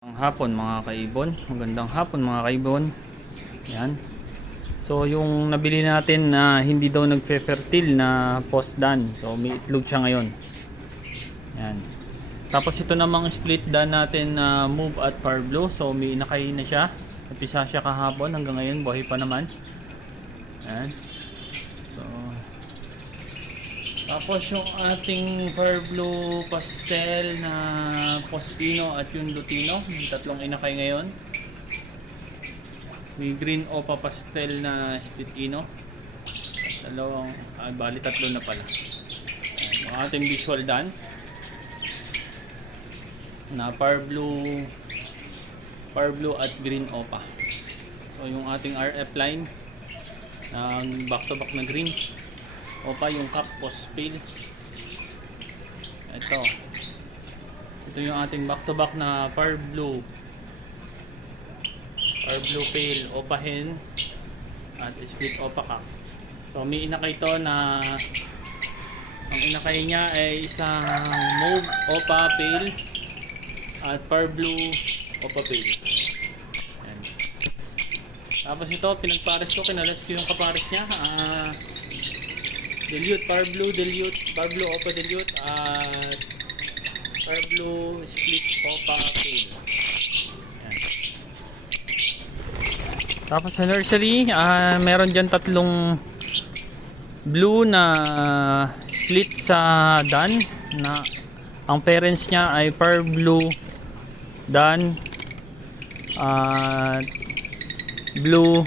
Ang hapon mga kaibon, magandang hapon mga kaibon. Yan. So yung nabili natin na hindi daw nagfe-fertile na postdan. So may itlog siya ngayon. Yan. Tapos ito namang split dan natin na move at Parblo. So may inakay na siya. Napisa siya kahapon, hanggang ngayon buhay pa naman. Yan. So tapos yung ating Parblo pastel na Postino at yung Lutino, yung tatlong inakay ngayon. May green opa pastel na split ino. Dalawang, bali tatlo na pala. Ayan, ang ating visual done na Parblo at green opa. So yung ating RF line na back to back na green opa, yung cap post pail. Ito yung ating back to back na Parblo pail opa hen at split opa cap. So may inakay ito na ang inakay niya ay isang mauve opa pail at Parblo opa pail. Ayan. Tapos ito pinagpares ko, kinalas ko yung kapares niya. Dilute, Parblo opa dilute at Parblo split opa pail. Ayan. Tapos sa nursery, meron dyan tatlong blue na split sa dan na ang parents niya ay Parblo dan at blue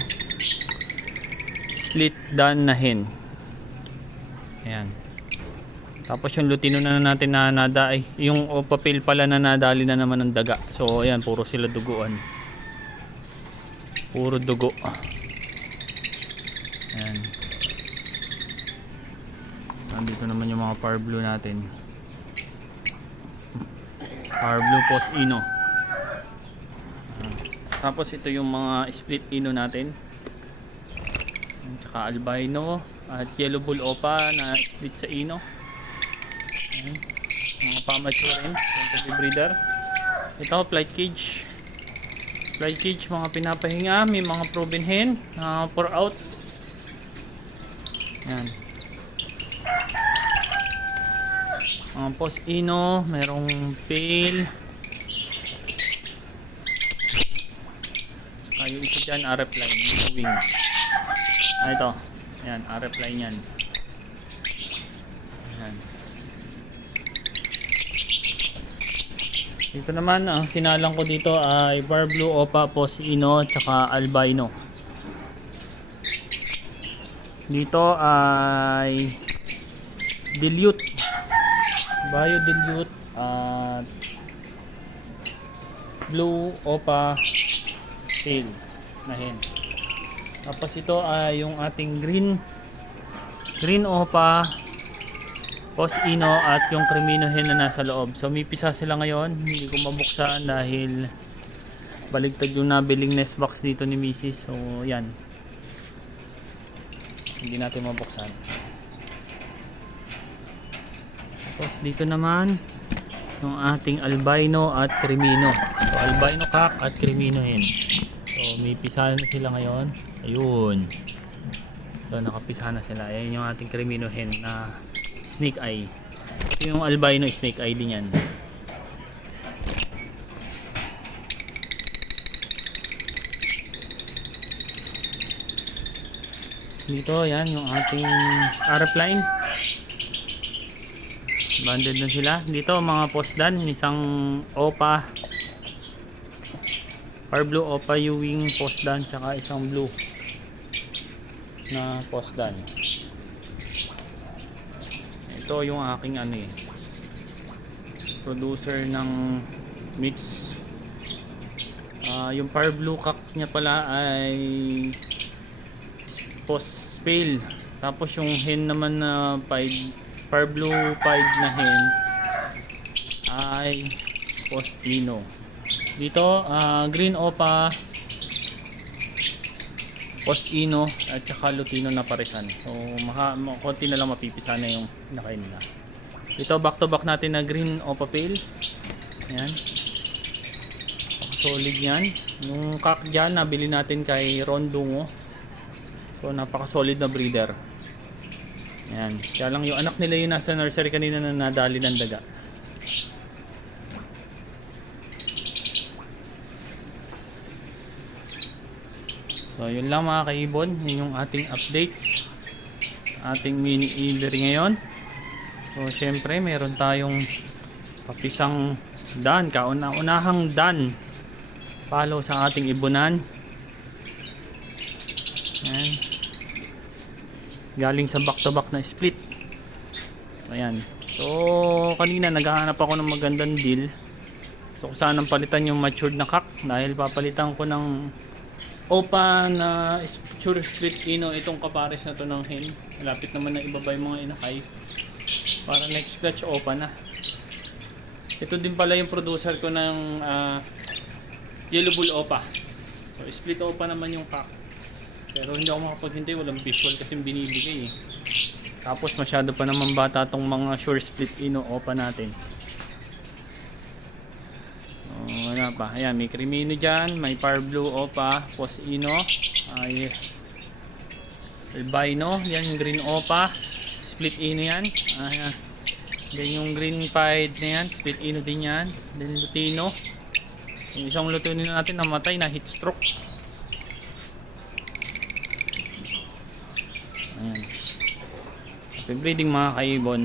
split dan na hen. Ayan. Tapos yung Lutino na natin na nada ay yung opapil pala na nadali na naman ng daga. So ayan, puro sila duguan. Puro dugo. Ayan. Nandito naman yung mga Parblo natin. Parblo post ino. Tapos ito yung mga split ino natin. Tsaka albino at yellow bull opa na split sa ino. Ayan. Mga pamature rin, yung breeder. Ito flight cage. Flight cage mga pinapahinga, may mga proven hen pour out. Ayan. Mga post ino, merong pail. Saka yung isa dyan, RF line, yung wing. Ito. Ayan, RF line yan. Ayan. Dito naman, ang sinalang ko dito ay Parblo opa post ino at saka albino. Dito ay dilute. Bio dilute at blue opa tail na hen. Tapos ito ay yung ating green opa post ino at yung cremino hen na nasa loob. So may pisa sila ngayon, hindi ko mabuksan dahil baligtad yung nabiling nest box dito ni Mrs. So yan, hindi natin mabuksan. Tapos dito naman yung ating albino at cremino. So albino cock at cremino hen. So may pisa na sila ngayon. Ayun. So nakapisa na sila. Ayan yung ating cremino hen na snake eye. Ito yung albino snake eye din yan. Dito yan yung ating RF line. Banded na sila. Dito mga postdan, isang opa Parblo opa Ewing postdan, tsaka isang blue na postdan. Ito yung aking producer ng mix. Yung Parblo cock niya pala ay post pail. Tapos yung hen naman na Parblo pied na hen ay post ino. Dito green opa post ino at saka Lutino na paresan. So konti na lang mapipisa na yung nakain nila. Ito back to back natin na green opa pail. Ayan. Solid yan. Yung cock dyan, nabili natin kay Rondungo. So, napaka-solid na breeder. Ayan. Kaya lang yung anak nila yung nasa nursery kanina na nadali ng daga. So, yun lang mga kaibon. Yun yung ating update. Ating mini aviary ngayon. So, syempre, meron tayong papisang dan. Kauna-unahang dan. Follow sa ating ibunan. Ayan. Galing sa back-to-back na split. Ayan. So, kanina naghahanap ako ng magandang deal. So, kung saan ang palitan yung matured na cock. Dahil papalitan ko ng Opa na sure split ino itong kapares na to ng hen. Malapit naman na ibaba yung mga inakay. Para next batch Opa na. Ito din pala yung producer ko ng Yellow Bull Opa. So, split Opa naman yung cock. Pero hindi ako makapaghintay, walang visual kasi binibigay eh. Tapos masyado pa naman bata tong mga sure split ino Opa natin. Wala pa. Ayan, may Crimino dyan, may Par Blue Opa, Post Ino, ay Albino, yan yung Green Opa, Split Ino yan. Ayan. Then yung Green Pied na yan, Split Ino din yan. Then Lutino. Yung isang Lutino natin namatay na heat stroke. Ayan. Happy breeding mga kaibon.